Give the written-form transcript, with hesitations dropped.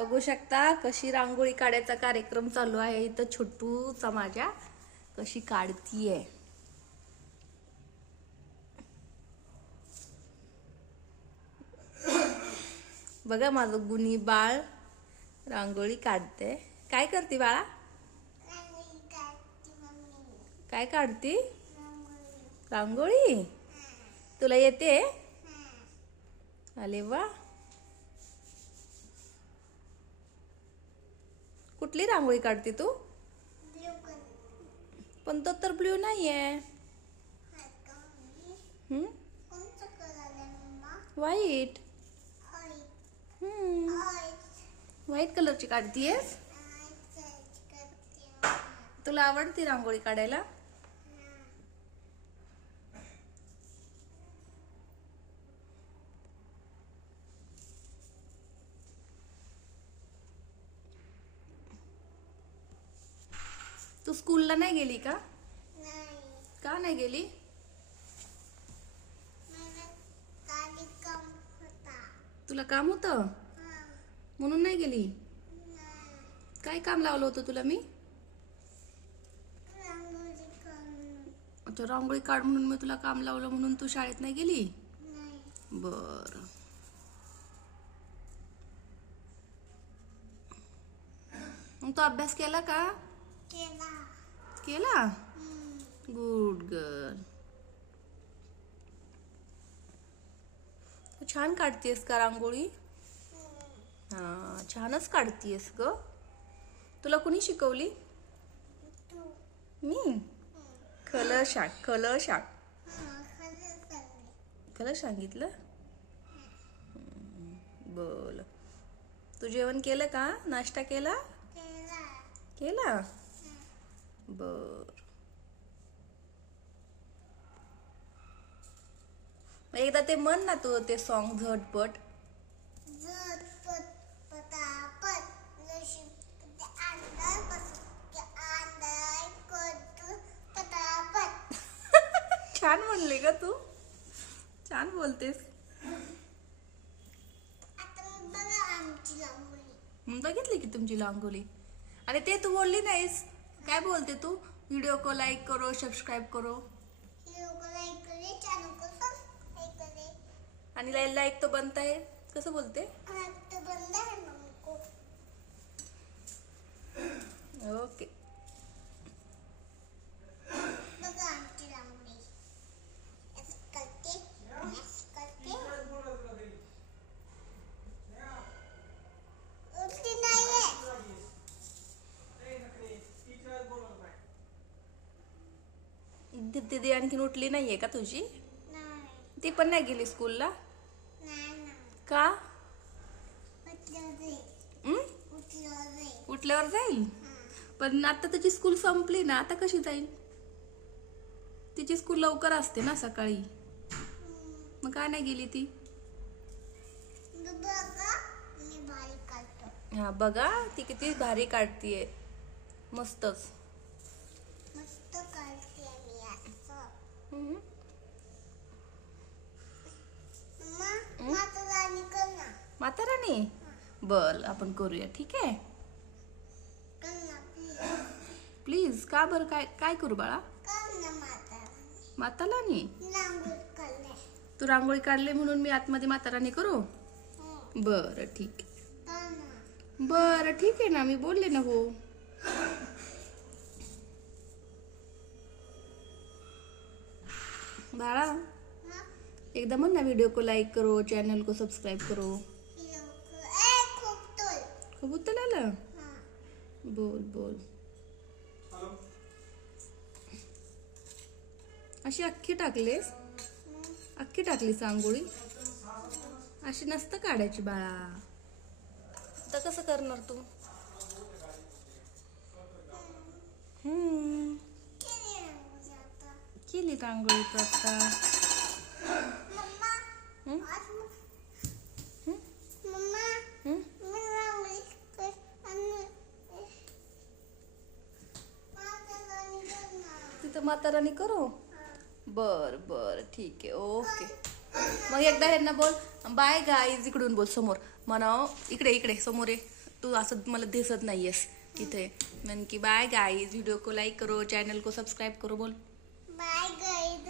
बघू शकता कशी रांगोळी काढायचा कार्यक्रम चालू आहे इथं. छोटूचा माझ्या कशी काढतीये बघा. माझं गुणी बाळ रांगोळी काढते. काय करते बाळा? काय काढती? रांगोळी. तुला येते? अरे वा. कुठली रांगोळी काढते तू? पण तो तर ब्ल्यू नाहीये. व्हाईट. व्हाईट कलरची काढतीयस? तुला आवडती रांगोळी काढायला? तू स्कूलला नाही गेली का? का नाही गेली? तुला काम होतं म्हणून नाही गेली? काय काम लावलं होतं तुला मी? अच्छा, रांगोळी काढ म्हणून मी तुला काम लावलं म्हणून तू शाळेत नाही गेली? बर. मग तू अभ्यास केला का? केला. Good girl. छान काढतीयस का रांगोळी? हा, छानच काढतीयस ग. तुला कुणी शिकवली? मी. कलर सांगितलं. बोल. तू जेवण केलं का? नाश्ता केला? केला. बर. एकदा ते म्हण ना तू ते सॉन्ग झटपट. छान म्हणले ग तू. छान बोलतेस. बघितली की तुमची रांगोळी. आणि ते तू बोलली नाहीस. काय बोलते तू? व्हिडिओ को लाईक करो, सबस्क्राईब करो. आणि लाईक तो बनता है कसं बोलते? ओके. दीदी आणखीन उठली नाहीये का तुझी? ती पण नाही गेली स्कूलला का? उठल्यावर जाईल. पण आता त्याची स्कूल संपली ना, आता कशी जाईल? तिची स्कूल लवकर असते ना सकाळी. मग काय नाही गेली ती? हा बघा, ती किती भारी काढतीये. मस्तच. माता राणी. बर, आपण करूया. ठीक आहे. प्लीज. का बर? काय काय करू बाळा? माता राणी. तू रांगोळी काढली म्हणून मी आतमध्ये माता राणी करू? बर ठीक आहे. बर ठीक आहे ना, मी बोलले ना हो. बाळा एकदा म्हण ना, वीडियो को लाइक करो, चैनल को सब्सक्राइब करो. खूप उत्तर आलं. बोल बोल. अशी अख्खी टाकलीस? अख्खी टाकलीस रांगोळी? अशी नसतं काढायची बाळा. आता कसं करणार तू? केली रांगोळी तू आता. तिथं माता राणी करू? बर बर ठीक आहे. ओके. मग एकदा ह्यांना बोल बाय गाईज. इकडून बोल समोर. म्हणाव इकडे इकडे समोर ये. तू असं मला दिसत नाहीयेस इथे. मन की बाय गाइस, वीडियो को लाइक करो, चैनल को सब्सक्राइब करो. बोल बाय गाइस.